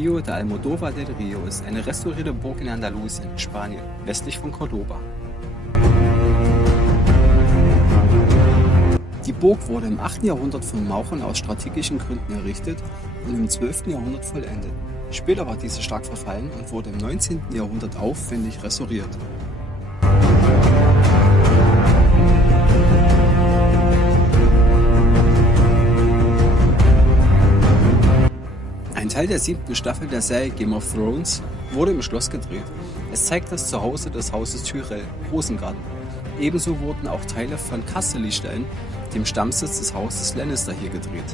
Castillo de Almodóvar del Río ist eine restaurierte Burg in Andalusien, Spanien, westlich von Cordoba. Die Burg wurde im 8. Jahrhundert von Mauchern aus strategischen Gründen errichtet und im 12. Jahrhundert vollendet. Später war diese stark verfallen und wurde im 19. Jahrhundert aufwendig restauriert. Ein Teil der 7. Staffel der Serie Game of Thrones wurde im Schloss gedreht. Es zeigt das Zuhause des Hauses Tyrell, Rosengarten. Ebenso wurden auch Teile von Casterly-Stellen, dem Stammsitz des Hauses Lannister, hier gedreht.